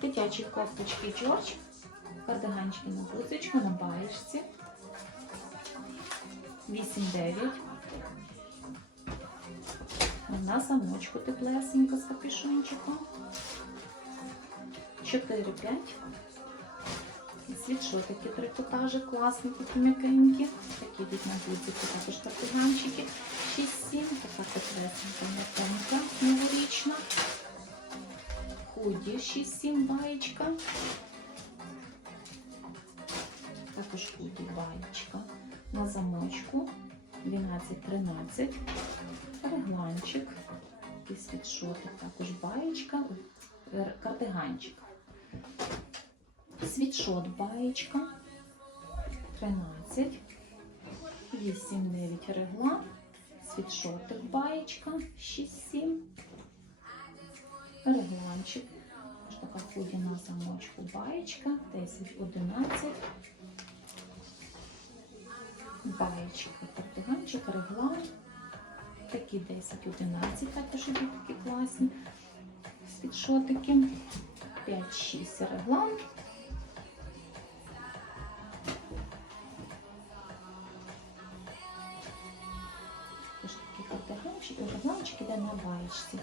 Дитячі кофточки Джордж. Кардиганчики на блузочку, на баєчці. 8-9. На замочку теплесенько з капюшончиком. 4-5. Світшотики трикотажі, класні, такі м'якенькі. Такі йдуть на блузики, також кардиганчики. 6-7, така теплесенька м'якенька, новорічна. Худі 6-7 баєчка. Також худі баєчка. На замочку 12-13. Регланчик. Такий світшотик, також баєчка. Кардиганчик. Світшот баєчка. 13. 8-9 регла. Світшотик баєчка. 6-7. Регланчик. Ось така худі на замочку баєчка. 10-11. Баєчка, кардиганчик, реглан. Такі 10-11 також ідуть такі класні світшотики. 5-6 реглан. Ось такі кардиганчики, регланчик іде на баєчці.